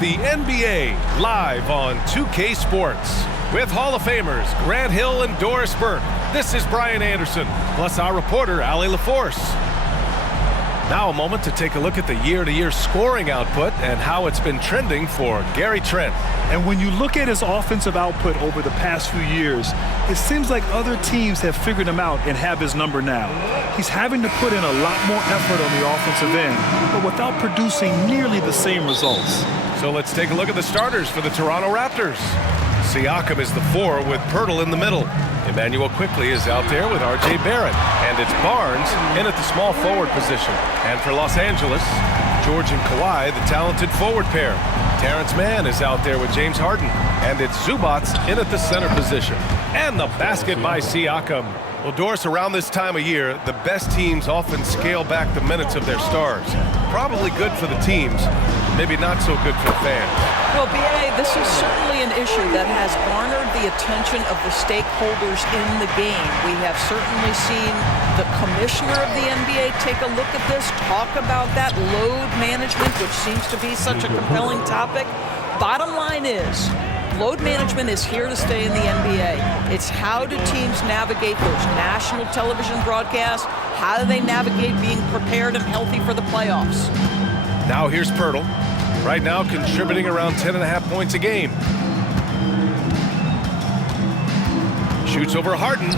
The NBA live on 2K Sports with Hall of Famers Grant Hill and Doris Burke. This is Brian Anderson, plus our reporter Allie LaForce. Now a moment to take a look at the year-to-year scoring output and how it's been trending for Gary Trent. And when you look at his offensive output over the past few years, it seems like other teams have figured him out and have his number now. He's having to put in a lot more effort on the offensive end, but without producing nearly the same results. So let's take a look at the starters for the Toronto Raptors. Siakam is the 4 with Pirtle in the middle. Emmanuel quickly is out there with R.J. Barrett. And it's Barnes in at the small forward position. And for Los Angeles, George and Kawhi, the talented forward pair. Terrence Mann is out there with James Harden. And it's Zubats in at the center position. And the basket by Siakam. Well, Doris, around this time of year, the best teams often scale back the minutes of their stars. Probably good for the teams, maybe not so good for the fans. Well, B.A., this is certainly an issue that has garnered the attention of the stakeholders in the game. We have certainly seen the commissioner of the NBA take a look at this, talk about that load management, which seems to be such a compelling topic. Bottom line is, load management is here to stay in the NBA. It's how do teams navigate those national television broadcasts? How do they navigate being prepared and healthy for the playoffs? Now here's Pirtle. Right now contributing around 10.5 points a game. Shoots over Harden.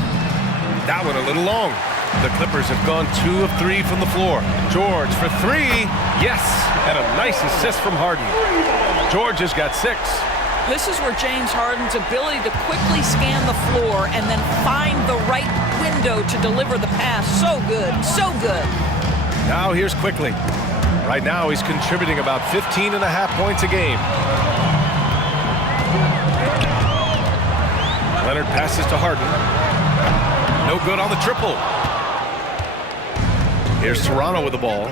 That one a little long. The Clippers have gone 2 of 3 from the floor. George for 3. Yes, and a nice assist from Harden. George has got 6. This is where James Harden's ability to quickly scan the floor and then find the right window to deliver the pass. So good, so good. Now here's quickly. Right now he's contributing about 15.5 points a game. Leonard passes to Harden. No good on the triple. Here's Toronto with the ball.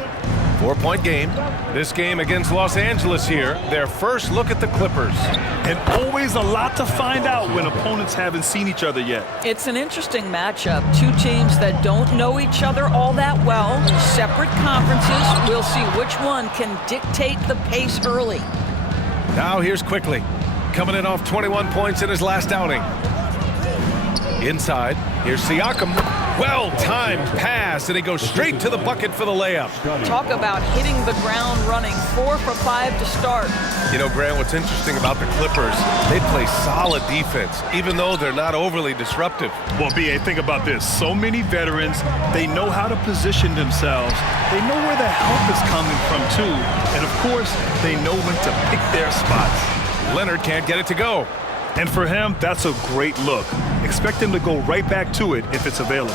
4-point game. This game against Los Angeles here. Their first look at the Clippers. And always a lot to find out when opponents haven't seen each other yet. It's an interesting matchup. Two teams that don't know each other all that well. Separate conferences. We'll see which one can dictate the pace early. Now here's quickly. Coming in off 21 points in his last outing. Inside. Here's Siakam. Well-timed pass, and he goes straight to the bucket for the layup. Talk about hitting the ground running. 4 for 5 to start. You know, Grant, what's interesting about the Clippers, they play solid defense, even though they're not overly disruptive. Well, B.A., think about this. So many veterans, they know how to position themselves. They know where the help is coming from, too. And, of course, they know when to pick their spots. Leonard can't get it to go. And for him, that's a great look. Expect him to go right back to it if it's available.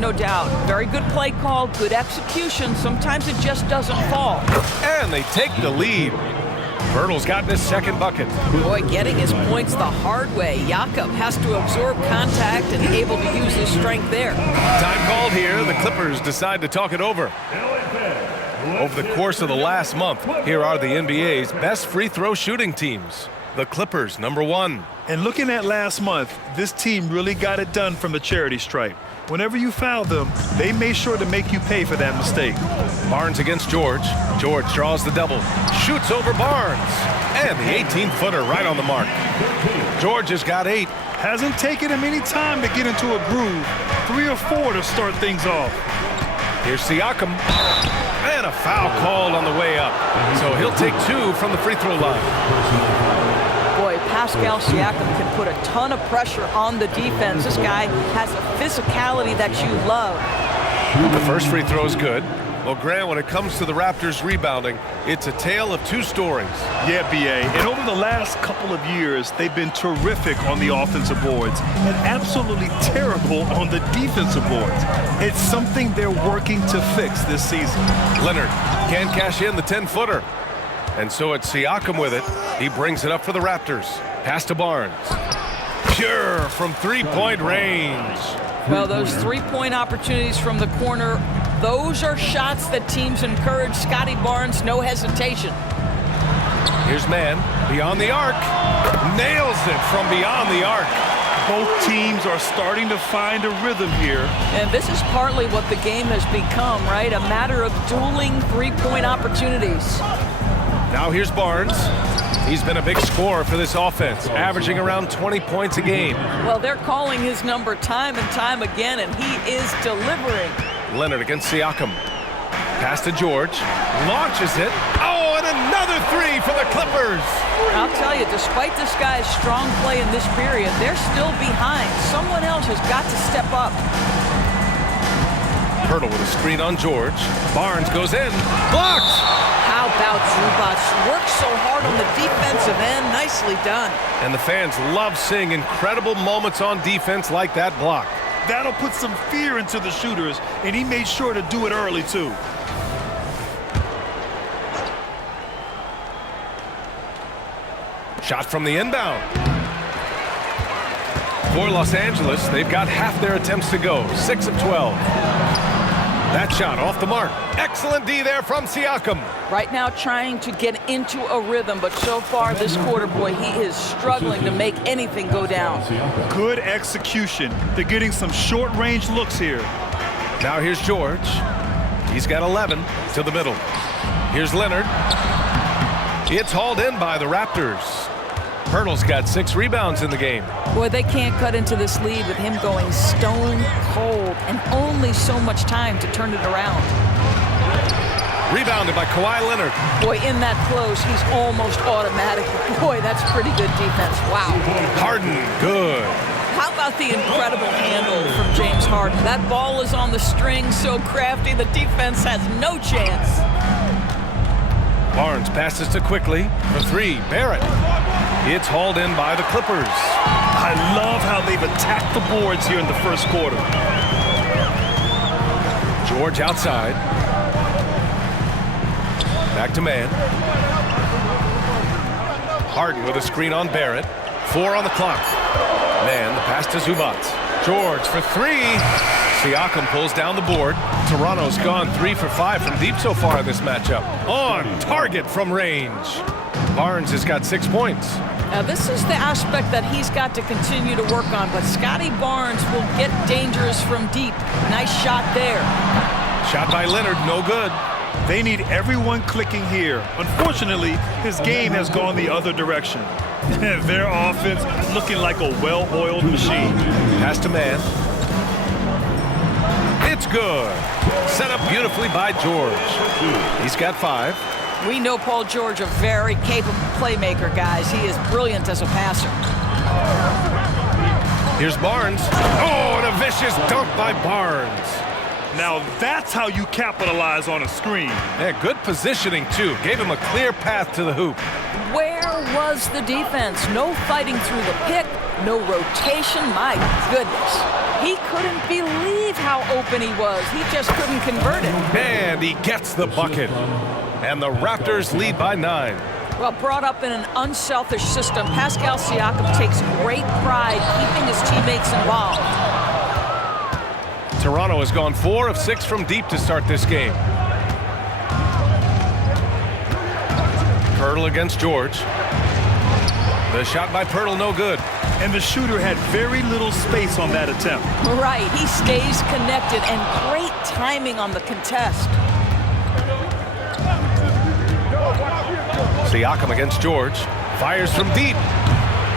No doubt. Very good play call, good execution. Sometimes it just doesn't fall. And they take the lead. Pirtle's gotten his second bucket. Boy, getting his points the hard way. Jakob has to absorb contact and able to use his strength there. Time called here. The Clippers decide to talk it over. Over the course of the last month, here are the NBA's best free throw shooting teams. The Clippers, number 1. And looking at last month, this team really got it done from the charity stripe. Whenever you fouled them, they made sure to make you pay for that mistake. Barnes against George. George draws the double. Shoots over Barnes. And the 18-footer right on the mark. George has got 8. Hasn't taken him any time to get into a groove. 3 or 4 to start things off. Here's Siakam. And a foul called on the way up. So he'll take 2 from the free throw line. Boy, Pascal Siakam can put a ton of pressure on the defense. This guy has a physicality that you love. The first free throw is good. Well, Grant, when it comes to the Raptors rebounding, it's a tale of 2 stories. Yeah, B.A., and over the last couple of years, they've been terrific on the offensive boards and absolutely terrible on the defensive boards. It's something they're working to fix this season. Leonard can't cash in the 10-footer. And so it's Siakam with it. He brings it up for the Raptors. Pass to Barnes. Pure from 3-point range. Well, those 3-point opportunities from the corner, those are shots that teams encourage. Scotty Barnes, no hesitation. Here's Mann, beyond the arc. Nails it from beyond the arc. Both teams are starting to find a rhythm here. And this is partly what the game has become, right? A matter of dueling 3-point opportunities. Now here's Barnes. He's been a big scorer for this offense, averaging around 20 points a game. Well, they're calling his number time and time again, and he is delivering. Leonard against Siakam. Pass to George. Launches it. Oh, and another three for the Clippers. I'll tell you, despite this guy's strong play in this period, they're still behind. Someone else has got to step up. Pirtle with a screen on George. Barnes goes in. Blocked! How about Zubac? Works so hard on the defensive end. Nicely done. And the fans love seeing incredible moments on defense like that block. That'll put some fear into the shooters, and he made sure to do it early, too. Shot from the inbound. For Los Angeles, they've got half their attempts to go. 6 of 12. That shot off the mark. Excellent D there from Siakam. Right now trying to get into a rhythm, but so far this quarter, boy, he is struggling to make anything go down. Good execution. They're getting some short-range looks here. Now here's George. He's got 11 to the middle. Here's Leonard. It's hauled in by the Raptors. Pirtle's got 6 rebounds in the game. Boy, they can't cut into this lead with him going stone cold and only so much time to turn it around. Rebounded by Kawhi Leonard. Boy, in that close, he's almost automatic. Boy, that's pretty good defense. Wow. Harden, good. How about the incredible handle from James Harden? That ball is on the string, so crafty, the defense has no chance. Barnes passes to Quickly for 3. Barrett. It's hauled in by the Clippers. I love how they've attacked the boards here in the first quarter. George outside. Back to man. Harden with a screen on Barrett. 4 on the clock. Man, the pass to Zubac. George for 3. Siakam pulls down the board. Toronto's gone 3 for 5 from deep so far in this matchup. On target from range. Barnes has got 6 points. Now, this is the aspect that he's got to continue to work on, but Scotty Barnes will get dangerous from deep. Nice shot there. Shot by Leonard, no good. They need everyone clicking here. Unfortunately, his game has gone the other direction. Their offense looking like a well-oiled machine. Pass to man. It's good. Set up beautifully by George. He's got 5. We know Paul George, a very capable playmaker, guys. He is brilliant as a passer. Here's Barnes. Oh, and a vicious dunk by Barnes. Now that's how you capitalize on a screen. Yeah, good positioning, too. Gave him a clear path to the hoop. Where was the defense? No fighting through the pick, no rotation. My goodness. He couldn't believe how open he was. He just couldn't convert it. And he gets the bucket. And the Raptors lead by 9. Well, brought up in an unselfish system, Pascal Siakam takes great pride keeping his teammates involved. Toronto has gone 4 of 6 from deep to start this game. Pirtle against George. The shot by Pirtle, no good. And the shooter had very little space on that attempt. Right, he stays connected, and great timing on the contest. Siakam against George. Fires from deep.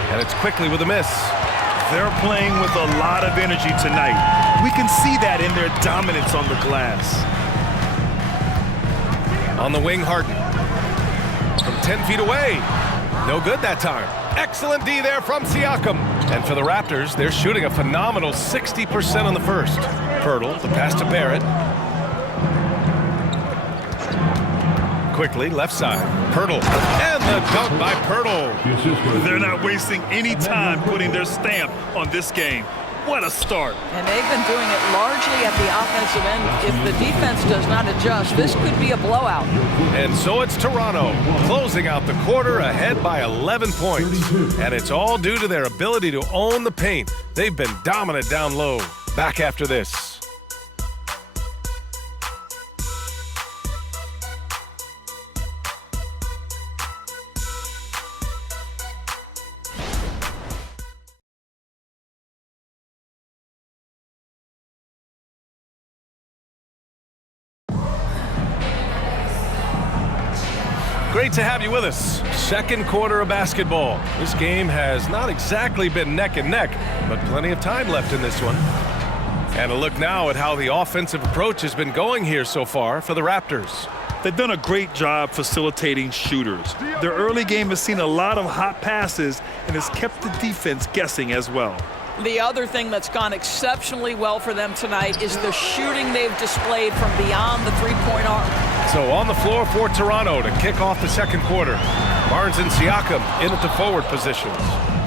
And it's Quickly with a miss. They're playing with a lot of energy tonight. We can see that in their dominance on the glass. On the wing, Harden. From 10 feet away. No good that time. Excellent D there from Siakam. And for the Raptors, they're shooting a phenomenal 60% on the first. Pirtle, the pass to Barrett. Quickly, left side. Pirtle. And the dunk by Pirtle. They're not wasting any time putting their stamp on this game. What a start. And they've been doing it largely at the offensive end. If the defense does not adjust, this could be a blowout. And so it's Toronto, closing out the quarter ahead by 11 points. And it's all due to their ability to own the paint. They've been dominant down low. Back after this. Great Great to have you with us. Second quarter of basketball. This game has not exactly been neck and neck, but plenty of time left in this one. And a look now at how the offensive approach has been going here so far for the Raptors. They've done a great job facilitating shooters. Their early game has seen a lot of hot passes and has kept the defense guessing as well. The other thing that's gone exceptionally well for them tonight is the shooting they've displayed from beyond the three-point arc. So on the floor for Toronto to kick off the second quarter. Barnes and Siakam in at the forward positions.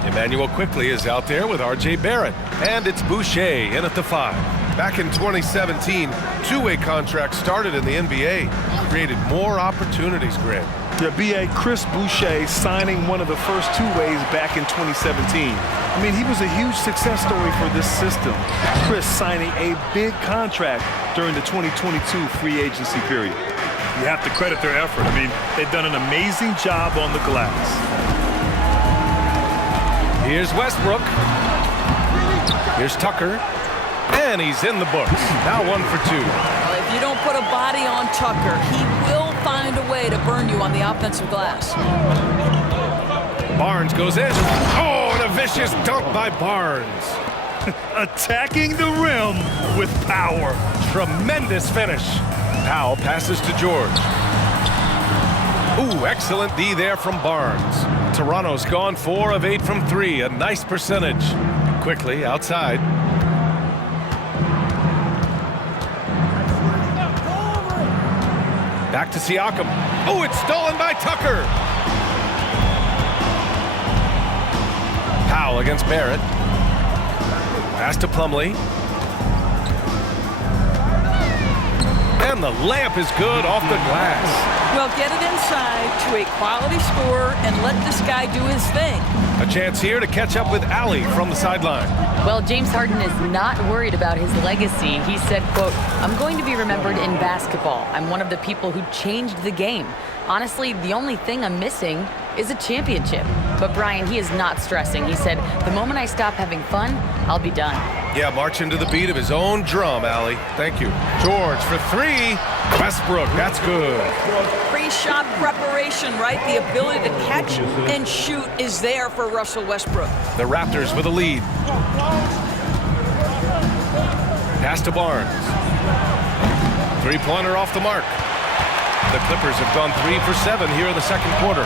Emmanuel quickly is out there with RJ Barrett. And it's Boucher in at the 5. Back in 2017, two-way contracts started in the NBA. Created more opportunities, Grant. Yeah, B.A. Chris Boucher signing one of the first two-ways back in 2017. I mean, he was a huge success story for this system. Chris signing a big contract during the 2022 free agency period. You have to credit their effort. I mean, they've done an amazing job on the glass. Here's Westbrook. Here's Tucker. And he's in the books. Now 1 for 2. Well, if you don't put a body on Tucker, he will find a way to burn you on the offensive glass. Barnes goes in. Oh, and a vicious dunk by Barnes. Attacking the rim with power. Tremendous finish. Powell passes to George. Ooh, excellent D there from Barnes. Toronto's gone 4 of 8 from 3. A nice percentage. Quickly outside. Back to Siakam. Oh, it's stolen by Tucker. Powell against Barrett. Pass to Plumlee. And the layup is good off the glass. Well, get it inside to a quality scorer and let this guy do his thing. A chance here to catch up with Allie from the sideline. Well, James Harden is not worried about his legacy. He said, quote, "I'm going to be remembered in basketball. I'm one of the people who changed the game. Honestly, the only thing I'm missing is a championship." But Brian, he is not stressing. He said, "The moment I stop having fun, I'll be done." Yeah, marching to the beat of his own drum, Allie. Thank you. George for 3. Westbrook, that's good. Pre-shot preparation, right? The ability to catch and shoot is there for Russell Westbrook. The Raptors with a lead. Pass to Barnes. Three-pointer off the mark. The Clippers have gone 3 for 7 here in the second quarter.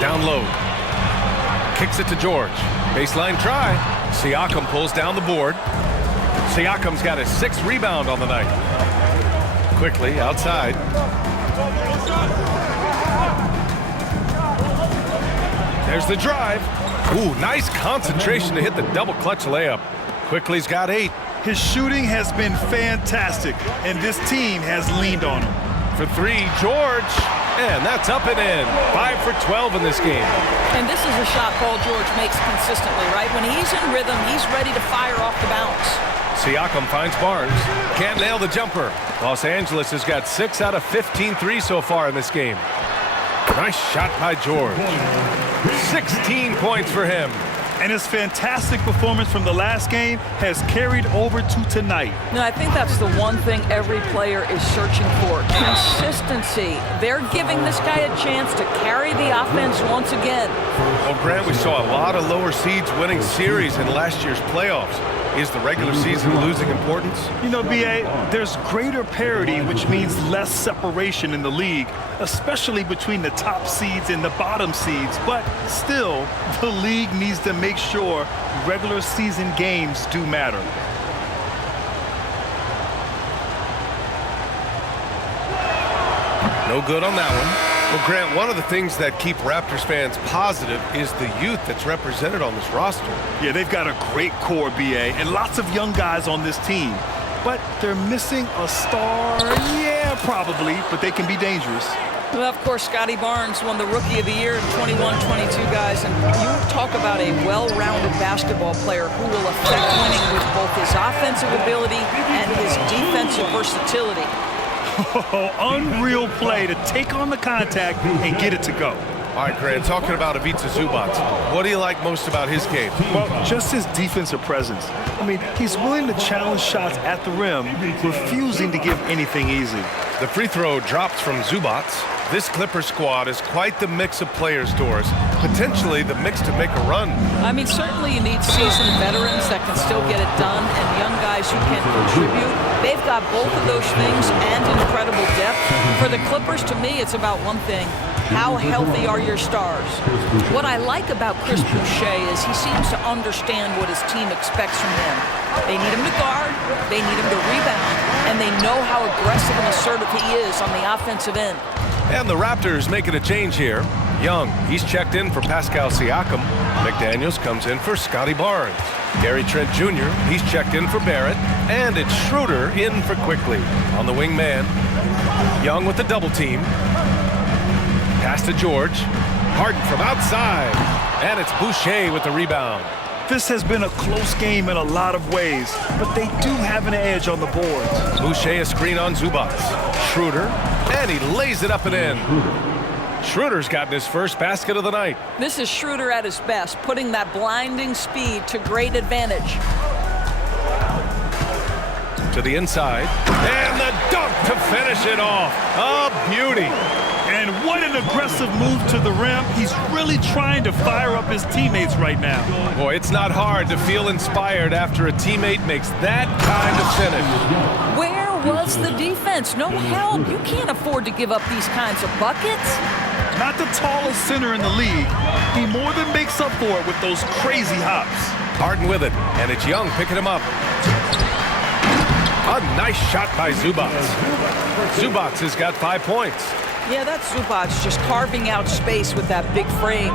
Down low. Kicks it to George. Baseline try. Siakam pulls down the board. Siakam's got his 6th rebound on the night. Quickly outside. There's the drive. Ooh, nice concentration to hit the double clutch layup. Quickly's got 8. His shooting has been fantastic, and this team has leaned on him. For 3, George. And that's up and in. 5 for 12 in this game. And this is a shot Paul George makes consistently, right? When he's in rhythm, he's ready to fire off the bounce. Siakam finds Barnes. Can't nail the jumper. Los Angeles has got 6 out of 15 threes so far in this game. Nice shot by George. 16 points for him. And his fantastic performance from the last game has carried over to tonight. No, I think that's the one thing every player is searching for. Consistency. They're giving this guy a chance to carry the offense once again. Well, Grant, we saw a lot of lower seeds winning series in last year's playoffs. Is the regular season losing importance? You know, B.A., there's greater parity, which means less separation in the league, especially between the top seeds and the bottom seeds. But still, the league needs to make sure regular season games do matter. No good on that one. Well, Grant, one of the things that keep Raptors fans positive is the youth that's represented on this roster. Yeah, they've got a great core, B.A., and lots of young guys on this team. But they're missing a star. Yeah, probably, but they can be dangerous. Well, of course, Scotty Barnes won the Rookie of the Year in 21-22, guys. And you talk about a well-rounded basketball player who will affect winning with both his offensive ability and his defensive versatility. Oh, unreal play to take on the contact and get it to go. All right, Grant, talking about Ivica Zubac, what do you like most about his game? Well, just his defensive presence. I mean, he's willing to challenge shots at the rim, refusing to give anything easy. The free throw drops from Zubac. This Clippers squad is quite the mix of players, Doris. Potentially the mix to make a run. I mean, certainly you need seasoned veterans that can still get it done and young guys who can contribute. They've got both of those things and incredible depth. For the Clippers, to me, it's about one thing. How healthy are your stars? What I like about Chris Boucher is he seems to understand what his team expects from him. They need him to guard, they need him to rebound, and they know how aggressive and assertive he is on the offensive end. And the Raptors making a change here. Young, he's checked in for Pascal Siakam. McDaniels comes in for Scotty Barnes. Gary Trent Jr., he's checked in for Barrett. And it's Schroeder in for Quickly. On the wing man, Young with the double team. Pass to George. Harden from outside. And it's Boucher with the rebound. This has been a close game in a lot of ways, but they do have an edge on the boards. Boucher a screen on Zubac. Schroeder, and he lays it up and in. Schroeder's gotten his first basket of the night. This is Schroeder at his best, putting that blinding speed to great advantage. To the inside, and the dunk to finish it off. A beauty. And what an aggressive move to the rim. He's really trying to fire up his teammates right now. Boy, it's not hard to feel inspired after a teammate makes that kind of finish. Where was the defense? No help. You can't afford to give up these kinds of buckets. Not the tallest center in the league. He more than makes up for it with those crazy hops. Harden with it, and it's Young picking him up. A nice shot by Zubac. Zubac has got 5 points. Yeah, that's Zubac just carving out space with that big frame.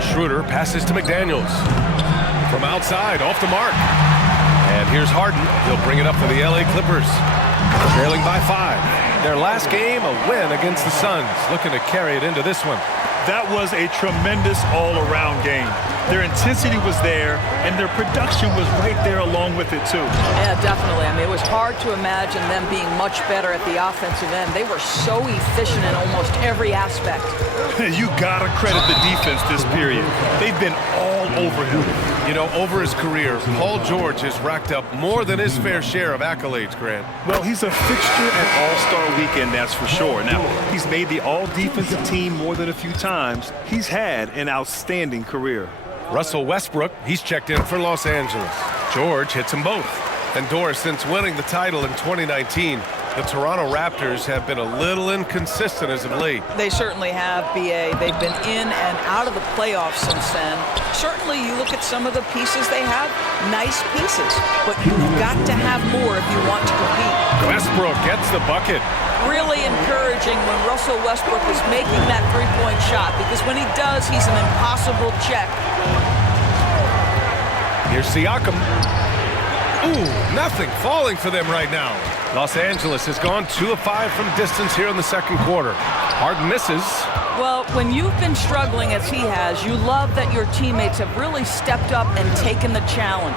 Schroeder passes to McDaniels. From outside, off the mark. And here's Harden. He'll bring it up for the LA Clippers. Trailing by 5. Their last game, a win against the Suns. Looking to carry it into this one. That was a tremendous all-around game. Their intensity was there, and their production was right there along with it, too. Yeah, definitely. I mean, it was hard to imagine them being much better at the offensive end. They were so efficient in almost every aspect. You gotta credit the defense this period. They've been all over him. You know, over his career, Paul George has racked up more than his fair share of accolades, Grant. Well, he's a fixture at All-Star Weekend, that's for sure. Now, he's made the all-defensive team more than a few times. He's had an outstanding career. Russell Westbrook, he's checked in for Los Angeles. George hits them both. And Doris, since winning the title in 2019, the Toronto Raptors have been a little inconsistent as of late. They certainly have, B.A. They've been in and out of the playoffs since then. Certainly, you look at some of the pieces they have, nice pieces. But you've got to have more if you want to compete. Westbrook gets the bucket. Really encouraging when Russell Westbrook is making that three-point shot, because when he does, he's an impossible check. Here's Siakam. Ooh, nothing falling for them right now. Los Angeles has gone 2 of 5 from distance here in the second quarter. Harden misses. Well, when you've been struggling as he has, you love that your teammates have really stepped up and taken the challenge.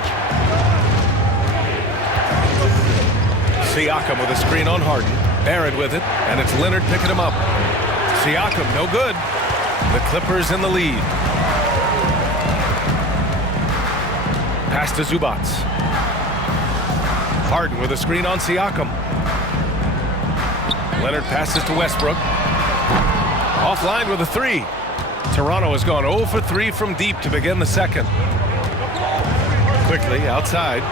Siakam with a screen on Harden. Barrett with it, and it's Leonard picking him up. Siakam, no good. The Clippers in the lead. Pass to Zubac. Harden with a screen on Siakam. Leonard passes to Westbrook. Offline with a 3. Toronto has gone 0 for 3 from deep to begin the second. Quickly outside.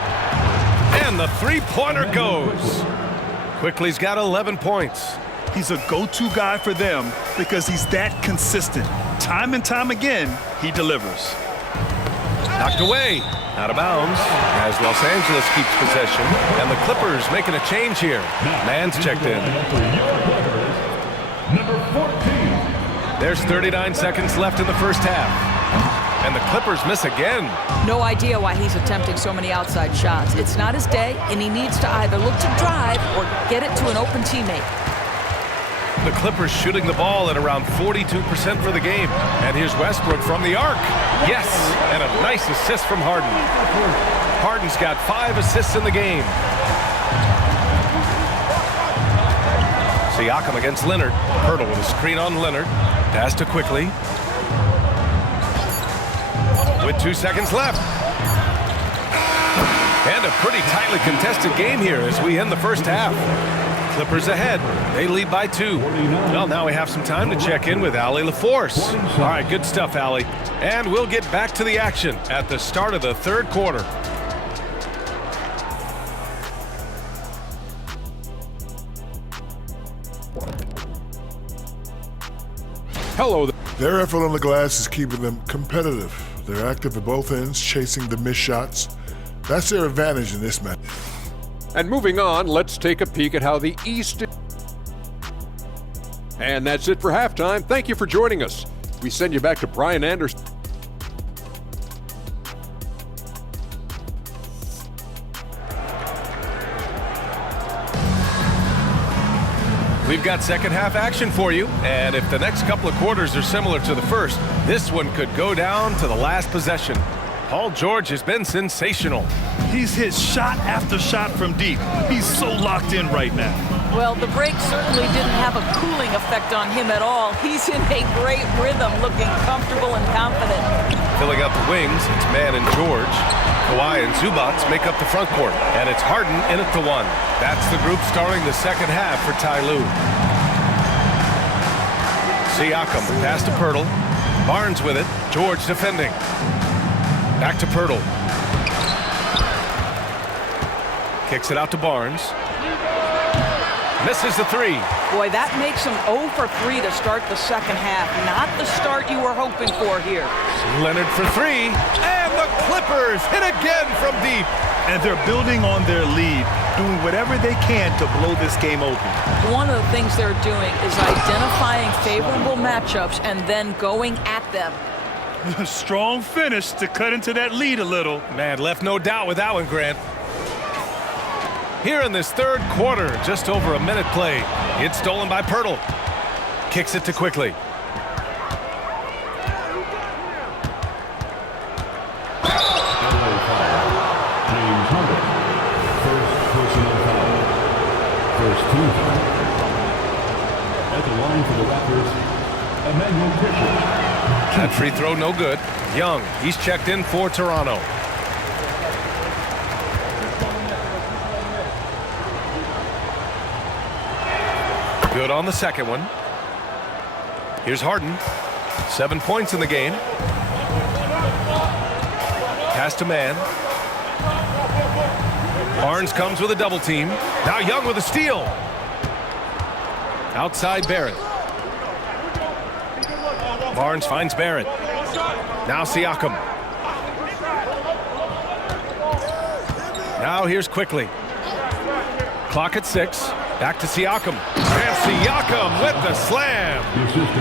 And the three-pointer goes. Quickly's got 11 points. He's a go-to guy for them because he's that consistent. Time and time again, he delivers. Knocked away. Out of bounds as Los Angeles keeps possession. And the Clippers making a change here. Mann's checked in. Number 14. There's 39 seconds left in the first half. And the Clippers miss again. No idea why he's attempting so many outside shots. It's not his day, and he needs to either look to drive or get it to an open teammate. The Clippers shooting the ball at around 42% for the game. And here's Westbrook from the arc. Yes, and a nice assist from Harden. Harden's got 5 assists in the game. Siakam against Leonard. Pirtle with a screen on Leonard. Pass to Quickly. With 2 seconds left. And a pretty tightly contested game here as we end the first half. Clippers ahead. They lead by 2. Well, now we have some time to check in with Allie LaForce. All right, good stuff, Allie. And we'll get back to the action at the start of the third quarter. Hello. Their effort on the glass is keeping them competitive. They're active at both ends, chasing the missed shots. That's their advantage in this match. And moving on, let's take a peek at how the East is. And that's it for halftime. Thank you for joining us. We send you back to Brian Anderson. We've got second half action for you, and if the next couple of quarters are similar to the first, this one could go down to the last possession. Paul George has been sensational. He's hit shot after shot from deep. He's so locked in right now. Well, the break certainly didn't have a cooling effect on him at all. He's in a great rhythm, looking comfortable and confident. Filling out the wings, it's Mann and George. Kawhi and Zubac make up the front court, and it's Harden in at the 1. That's the group starting the second half for Ty Lue. Siakam, pass to Pirtle. Barnes with it. George defending. Back to Pirtle. Kicks it out to Barnes. Misses the 3. Boy, that makes him 0 for 3 to start the second half. Not the start you were hoping for here. Leonard for 3. And the Clippers hit again from deep. And they're building on their lead, doing whatever they can to blow this game open. One of the things they're doing is identifying favorable matchups and then going at them. A strong finish to cut into that lead a little. Man, left no doubt with that one, Grant. Here in this third quarter, just over a minute play. It's stolen by Pirtle. Kicks it to Quickly. First team foul. At the line for the Raptors, Emmanuel. That free throw no good. Young, he's checked in for Toronto. Good on the second one. Here's Harden. 7 points in the game. Pass to Mann. Barnes comes with a double team. Now Young with a steal. Outside Barrett. Barnes finds Barrett. Now Siakam. Now here's Quickly. Clock at 6. Back to Siakam. And Siakam with the slam.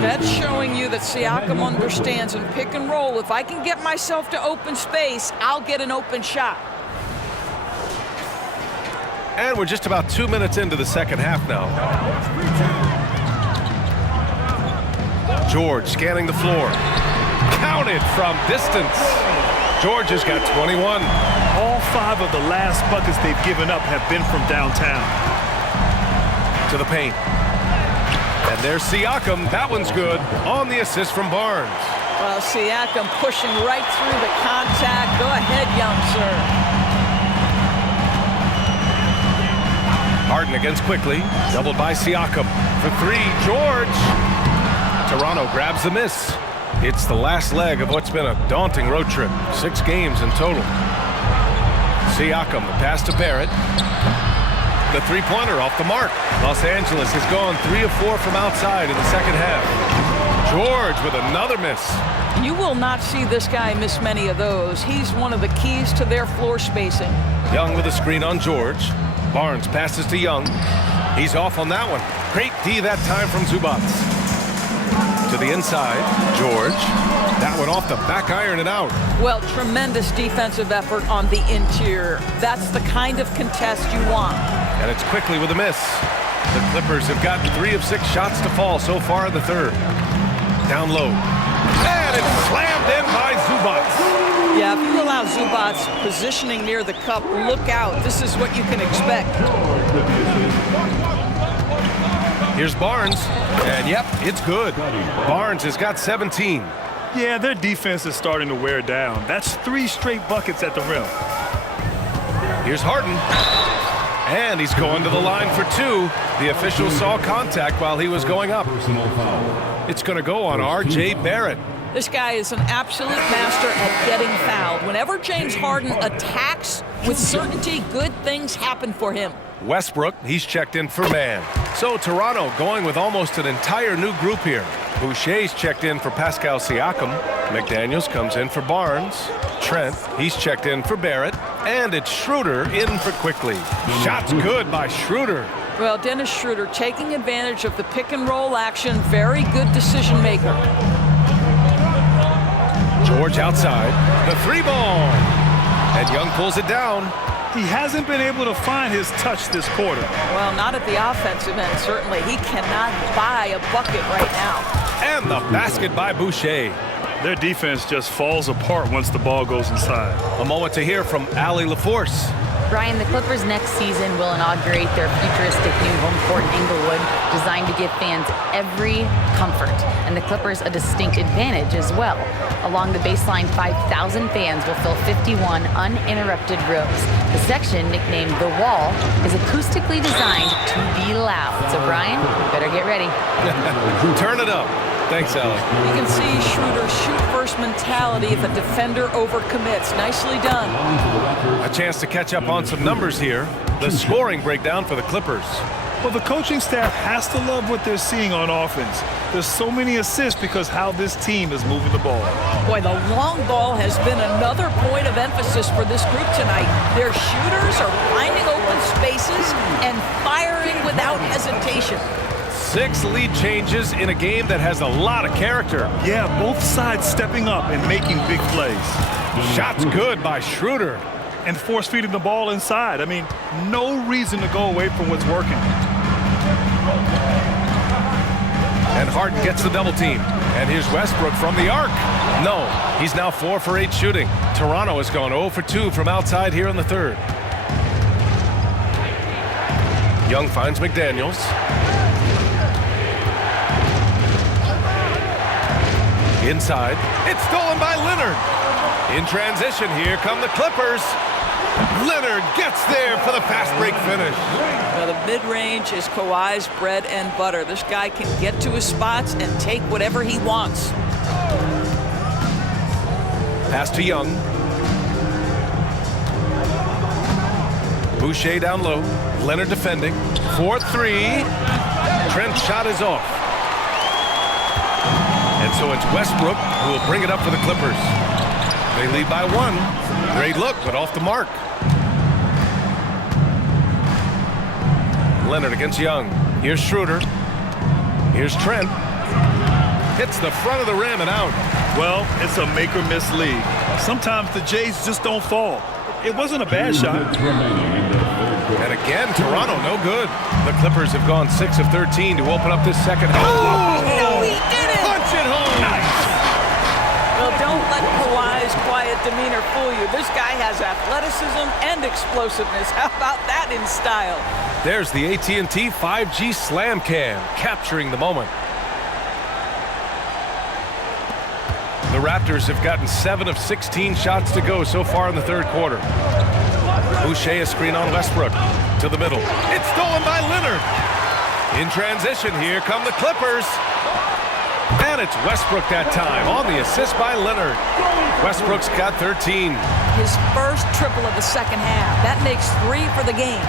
That's showing you that Siakam understands in pick and roll. If I can get myself to open space, I'll get an open shot. And we're just about 2 minutes into the second half now. George scanning the floor. Counted from distance. George has got 21. All 5 of the last buckets they've given up have been from downtown. To the paint. And there's Siakam. That one's good. On the assist from Barnes. Well, Siakam pushing right through the contact. Go ahead, young sir. Harden against Quickly. Doubled by Siakam. For 3, George. Toronto grabs the miss. It's the last leg of what's been a daunting road trip. 6 games in total. Siakam, the pass to Barrett. The three-pointer off the mark. Los Angeles has gone 3 of 4 from outside in the second half. George with another miss. You will not see this guy miss many of those. He's one of the keys to their floor spacing. Young with a screen on George. Barnes passes to Young. He's off on that one. Great D that time from Zubac. To the inside, George. That one off the back iron and out. Well, tremendous defensive effort on the interior. That's the kind of contest you want. And it's Quickly with a miss. The Clippers have gotten 3 of 6 shots to fall so far in the third. Down low. And it's slammed in by Zubac. Yeah, if you allow Zubac positioning near the cup, look out. This is what you can expect. Here's Barnes. And yep, it's good. Barnes has got 17. Yeah, their defense is starting to wear down. That's 3 straight buckets at the rim. Here's Harden. And he's going to the line for 2. The official saw contact while he was going up. Personal foul. It's going to go on R.J. Barrett. This guy is an absolute master at getting fouled. Whenever James Harden attacks with certainty, good things happen for him. Westbrook, he's checked in for man. So Toronto going with almost an entire new group here. Boucher's checked in for Pascal Siakam. McDaniels comes in for Barnes. Trent, he's checked in for Barrett. And it's Schroeder in for Quickly. Shots good by Schroeder. Well, Dennis Schroeder taking advantage of the pick and roll action. Very good decision maker. George outside. The 3-ball. And Young pulls it down. He hasn't been able to find his touch this quarter. Well, not at the offensive end, certainly. He cannot buy a bucket right now. And the basket by Boucher. Their defense just falls apart once the ball goes inside. A moment to hear from Allie LaForce. Brian, the Clippers next season will inaugurate their futuristic new home court in Inglewood, designed to give fans every comfort, and the Clippers a distinct advantage as well. Along the baseline, 5,000 fans will fill 51 uninterrupted rows. The section, nicknamed The Wall, is acoustically designed to be loud. So, Brian, you better get ready. Turn it up. Thanks, Allie. You can see Schroeder's shoot-first mentality if a defender overcommits. Nicely done. A chance to catch up on some numbers here. The scoring breakdown for the Clippers. Well, the coaching staff has to love what they're seeing on offense. There's so many assists because how this team is moving the ball. Boy, the long ball has been another point of emphasis for this group tonight. Their shooters are finding open spaces and firing without hesitation. 6 lead changes in a game that has a lot of character. Yeah, both sides stepping up and making big plays. Shots good by Schroeder. And force feeding the ball inside. I mean, no reason to go away from what's working. And Harden gets the double team. And here's Westbrook from the arc. No, he's now 4 for 8 shooting. Toronto has gone 0 for 2 from outside here in the third. Young finds McDaniels. Inside. It's stolen by Leonard. In transition, here come the Clippers. Leonard gets there for the fast break finish. Well, the mid-range is Kawhi's bread and butter. This guy can get to his spots and take whatever he wants. Pass to Young. Boucher down low. Leonard defending. 4-3. Trent's shot is off. And so it's Westbrook who will bring it up for the Clippers. They lead by 1. Great look, but off the mark. Leonard against Young. Here's Schroeder. Here's Trent. Hits the front of the rim and out. Well, it's a make or miss league. Sometimes the Jays just don't fall. It wasn't a bad shot. And again, Toronto no good. The Clippers have gone 6 of 13 to open up this second half. Oh, no, he did it! Punch it home! Nice. Well, don't let Kawhi's quiet demeanor fool you. This guy has athleticism and explosiveness. How about that in style? There's the AT&T 5G Slam Cam, capturing the moment. The Raptors have gotten 7 of 16 shots to go so far in the third quarter. Boucher a screen on Westbrook. To the middle. It's stolen by Leonard. In transition, here come the Clippers. And it's Westbrook that time on the assist by Leonard. Westbrook's got 13. His first triple of the second half. That makes 3 for the game.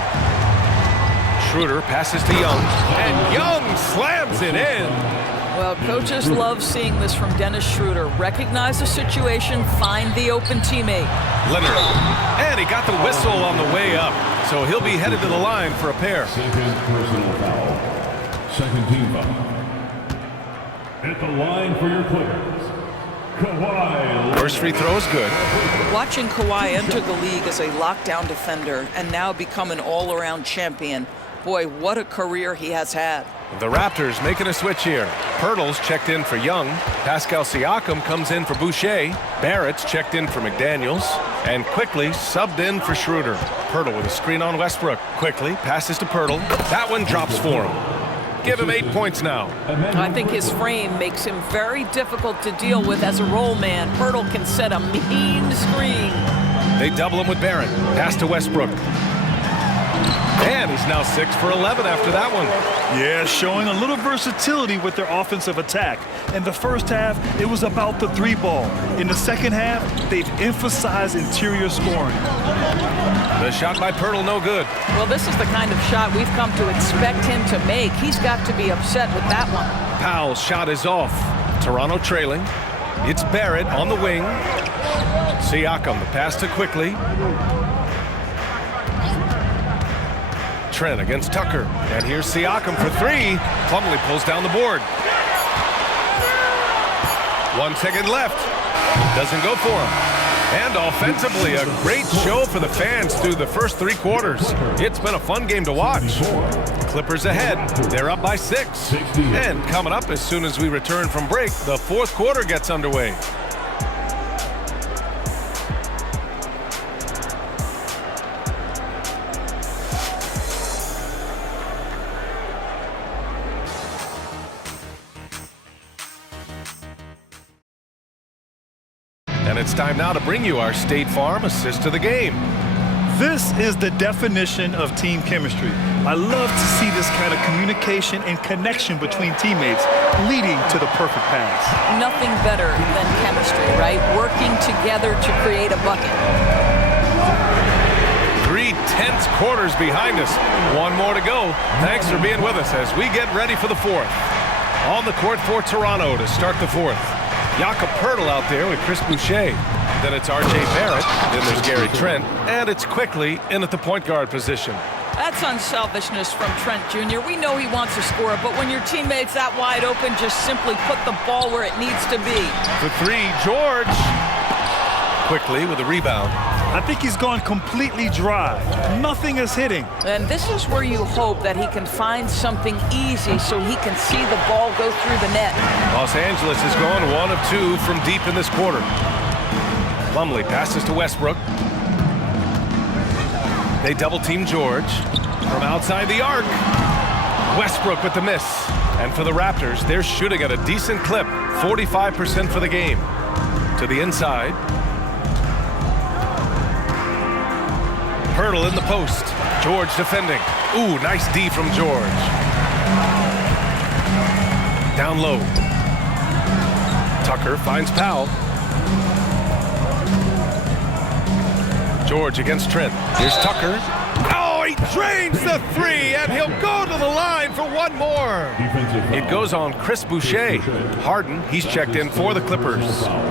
Schroeder passes to Young. And Young slams it in. Well, coaches love seeing this from Dennis Schroeder. Recognize the situation, find the open teammate. Leonard. And he got the whistle on the way up. So he'll be headed to the line for a pair. Second personal foul. Second team foul. At the line for your Clippers, Kawhi. First free throw is good. Watching Kawhi enter the league as a lockdown defender and now become an all-around champion. Boy, what a career he has had. The Raptors making a switch here. Pirtle's checked in for Young. Pascal Siakam comes in for Boucher. Barrett's checked in for McDaniels. And Quickly subbed in for Schroeder. Pirtle with a screen on Westbrook. Quickly passes to Pirtle. That one drops for him. Give him 8 points now. I think his frame makes him very difficult to deal with as a roll man. Pirtle can set a mean screen. They double him with Barrett. Pass to Westbrook. And he's now 6 for 11 after that one. Yeah, showing a little versatility with their offensive attack. In the first half, it was about the three ball. In the second half, they've emphasized interior scoring. The shot by Pirtle, no good. Well, this is the kind of shot we've come to expect him to make. He's got to be upset with that one. Powell's shot is off. Toronto trailing. It's Barrett on the wing. Siakam, the pass to Quickly. Trent against Tucker. And here's Siakam for three. Plumlee pulls down the board. 1 second left. Doesn't go for him. And offensively, a great show for the fans through the first 3 quarters. It's been a fun game to watch. Clippers ahead. They're up by 6. And coming up as soon as we return from break, the fourth quarter gets underway. And it's time now to bring you our State Farm assist to the game. This is the definition of team chemistry. I love to see this kind of communication and connection between teammates leading to the perfect pass. Nothing better than chemistry, right? Working together to create a bucket. 3 tense quarters behind us. 1 more to go. Thanks for being with us as we get ready for the fourth. On the court for Toronto to start the fourth. Jakob Poeltl out there with Chris Boucher. Then it's R.J. Barrett. Then there's Gary Trent. And it's Quickly in at the point guard position. That's unselfishness from Trent Jr. We know he wants to score, but when your teammate's that wide open, just simply put the ball where it needs to be. For 3, George. Quickly with a rebound. I think he's gone completely dry. Nothing is hitting. And this is where you hope that he can find something easy so he can see the ball go through the net. Los Angeles is going 1 of 2 from deep in this quarter. Plumlee passes to Westbrook. They double-team George from outside the arc. Westbrook with the miss. And for the Raptors, they're shooting at a decent clip, 45% for the game. To the inside. Poeltl in the post. George defending. Ooh, nice D from George. Down low. Tucker finds Powell. George against Trent. Here's Tucker. Oh, he drains the 3, and he'll go to the line for 1 more. It goes on Chris Boucher. Harden, he's checked in for the Clippers.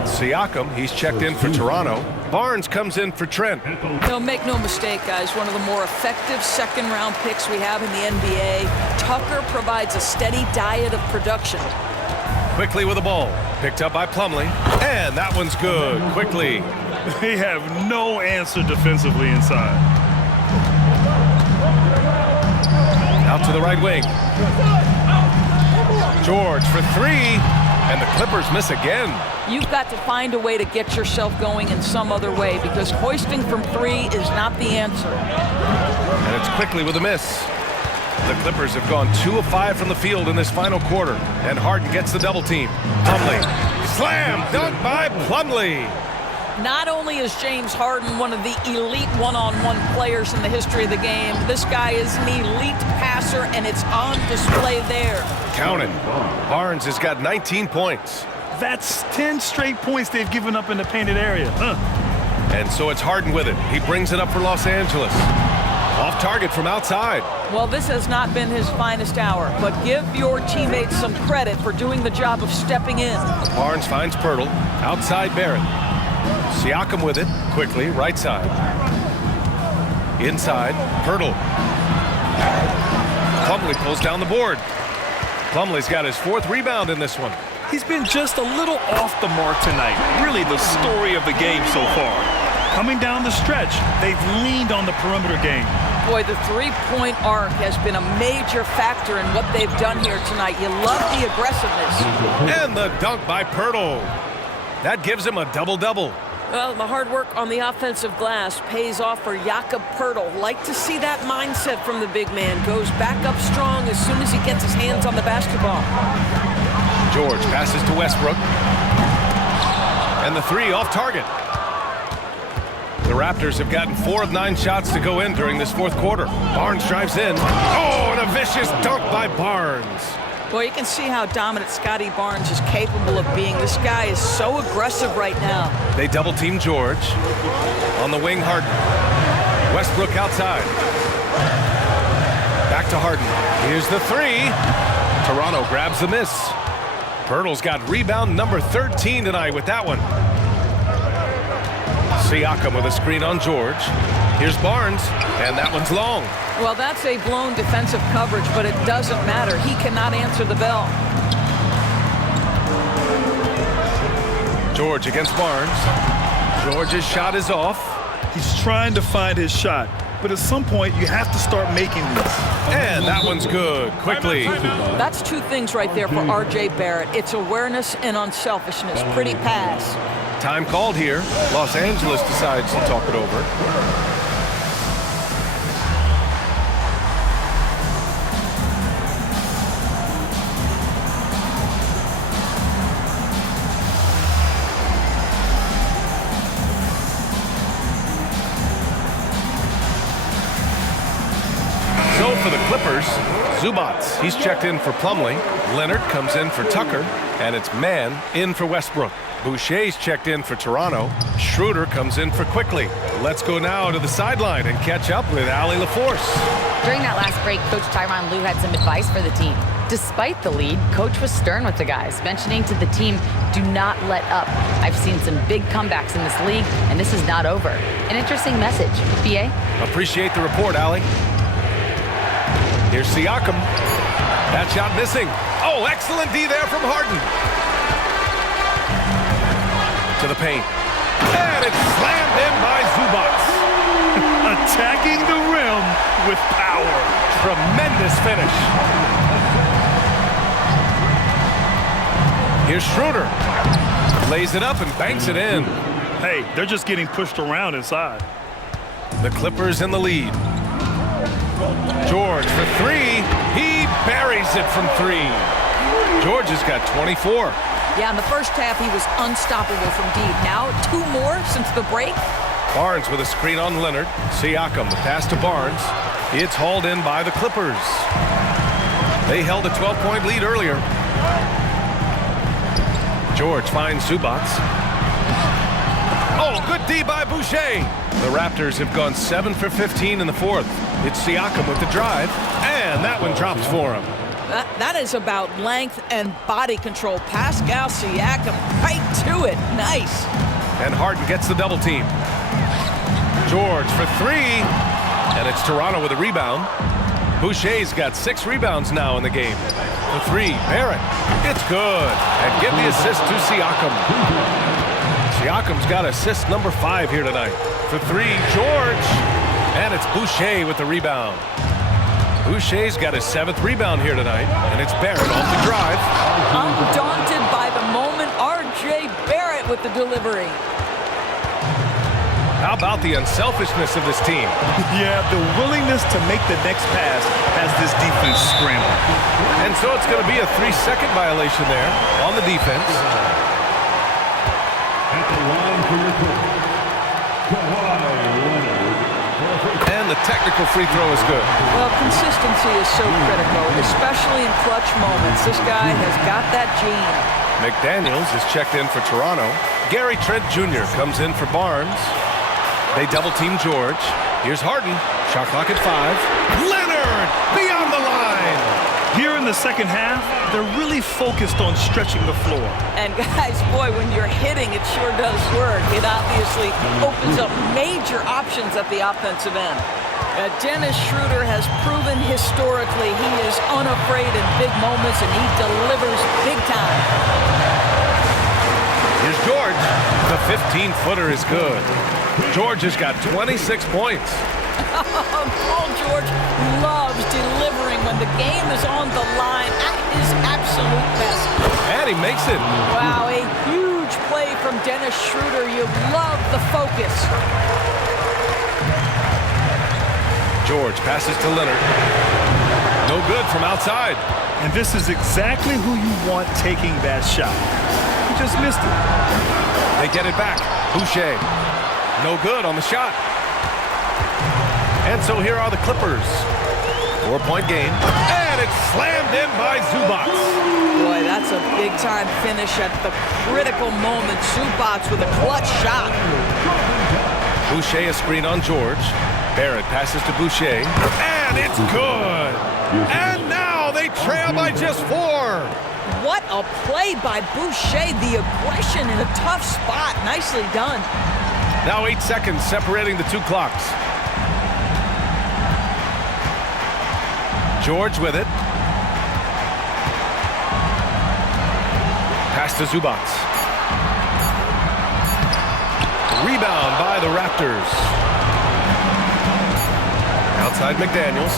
Siakam, he's checked in for Toronto. Barnes comes in for Trent. No, make no mistake, guys. One of the more effective second-round picks we have in the NBA. Tucker provides a steady diet of production. Quickly with the ball. Picked up by Plumlee. And that one's good. Quickly. They have no answer defensively inside. Out to the right wing. George for 3. And the Clippers miss again. You've got to find a way to get yourself going in some other way because hoisting from 3 is not the answer. And it's Quickly with a miss. The Clippers have gone 2 of 5 from the field in this final quarter. And Harden gets the double team. Plumlee. Slam dunk by Plumlee. Not only is James Harden one of the elite one-on-one players in the history of the game, this guy is an elite passer, and it's on display there. Count it. Barnes has got 19 points. That's 10 straight points they've given up in the painted area. And so it's Harden with it. He brings it up for Los Angeles. Off target from outside. Well, this has not been his finest hour, but give your teammates some credit for doing the job of stepping in. Barnes finds Poeltl. Outside Barrett. Siakam with it. Quickly, right side. Inside, Poeltl. Plumlee pulls down the board. Plumlee's got his 4th rebound in this one. He's been just a little off the mark tonight. Really the story of the game so far. Coming down the stretch, they've leaned on the perimeter game. Boy, the three-point arc has been a major factor in what they've done here tonight. You love the aggressiveness. And the dunk by Poeltl. That gives him a double-double. Well, the hard work on the offensive glass pays off for Jakob Poeltl. Like to see that mindset from the big man. Goes back up strong as soon as he gets his hands on the basketball. George passes to Westbrook. And the 3 off target. The Raptors have gotten 4 of 9 shots to go in during this fourth quarter. Barnes drives in. Oh, and a vicious dunk by Barnes. Well, you can see how dominant Scotty Barnes is capable of being. This guy is so aggressive right now. They double-team George. On the wing, Harden. Westbrook outside. Back to Harden. Here's the 3. Toronto grabs the miss. Pirtle's got rebound number 13 tonight with that one. Siakam with a screen on George. Here's Barnes, and that one's long. Well, that's a blown defensive coverage, but it doesn't matter. He cannot answer the bell. George against Barnes. George's shot is off. He's trying to find his shot, but at some point you have to start making these. And that one's good, quickly. That's 2 things right there for R.J. Barrett. It's awareness and unselfishness. Pretty pass. Time called here. Los Angeles decides to talk it over. For the Clippers, Zubats, he's checked in for Plumlee. Leonard comes in for Tucker, and it's Mann in for Westbrook. Boucher's checked in for Toronto. Schroeder comes in for Quickly. Let's go now to the sideline and catch up with Allie LaForce. During that last break, Coach Tyronn Lue had some advice for the team. Despite the lead, Coach was stern with the guys, mentioning to the team, do not let up. I've seen some big comebacks in this league, and this is not over. An interesting message. BA? Appreciate the report, Allie. Here's Siakam. That shot missing. Oh, excellent D there from Harden. To the paint. And it's slammed in by Zubats. Attacking the rim with power. Tremendous finish. Here's Schroeder. Lays it up and banks it in. Hey, they're just getting pushed around inside. The Clippers in the lead. George for 3. He buries it from 3. George has got 24. Yeah, in the first half, he was unstoppable from deep. Now, 2 more since the break. Barnes with a screen on Leonard. Siakam, the pass to Barnes. It's hauled in by the Clippers. They held a 12-point lead earlier. George finds Zubats. Oh, good D by Boucher. The Raptors have gone 7 for 15 in the fourth. It's Siakam with the drive, and that one drops for him. That is about length and body control. Pascal Siakam right to it. Nice. And Harden gets the double team. George for 3, and it's Toronto with a rebound. Boucher's got 6 rebounds now in the game. For 3, Barrett. It's good. And give the assist to Siakam. Siakam's got assist number 5 here tonight. For 3, George. And it's Boucher with the rebound. Boucher's got his 7th rebound here tonight, and it's Barrett off the drive. Undaunted by the moment, R.J. Barrett with the delivery. How about the unselfishness of this team? Yeah, the willingness to make the next pass has this defense scrambling. And so it's going to be a 3-second violation there on the defense. At the line for your quarter, Kawhi Leonard. And the technical free throw is good. Well, consistency is so critical, especially in clutch moments. This guy has got that gene. McDaniels is checked in for Toronto. Gary Trent Jr. comes in for Barnes. They double-team George. Here's Harden. Shot clock at 5. Leonard beyond the line. Here in the second half, they're really focused on stretching the floor. And guys, boy, when you're hitting, it sure does work. It obviously opens up major options at the offensive end. Dennis Schroeder has proven historically he is unafraid in big moments, and he delivers big time. Here's George. The 15-footer is good. George has got 26 points. Paul George loves delivering when the game is on the line at his absolute best. And he makes it. Wow, a huge play from Dennis Schroeder. You love the focus. George passes to Leonard. No good from outside. And this is exactly who you want taking that shot. He just missed it. They get it back. Boucher. No good on the shot. And so here are the Clippers. 4-point game. And it's slammed in by Zubac. Boy, that's a big-time finish at the critical moment. Zubac with a clutch shot. Boucher a screen on George. Barrett passes to Boucher. And it's good. And now they trail by just 4. What a play by Boucher. The aggression in a tough spot. Nicely done. Now 8 seconds separating the two clocks. George with it. Pass to Zubac. Rebound by the Raptors. Outside McDaniels.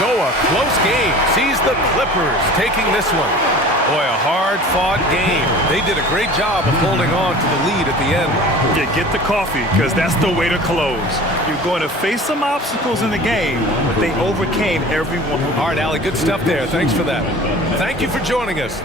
So a close game sees the Clippers taking this one. Boy, a hard-fought game. They did a great job of holding on to the lead at the end. Yeah, get the coffee, because that's the way to close. You're going to face some obstacles in the game, but they overcame every one. All right, Allie, good stuff there. Thanks for that. Thank you for joining us.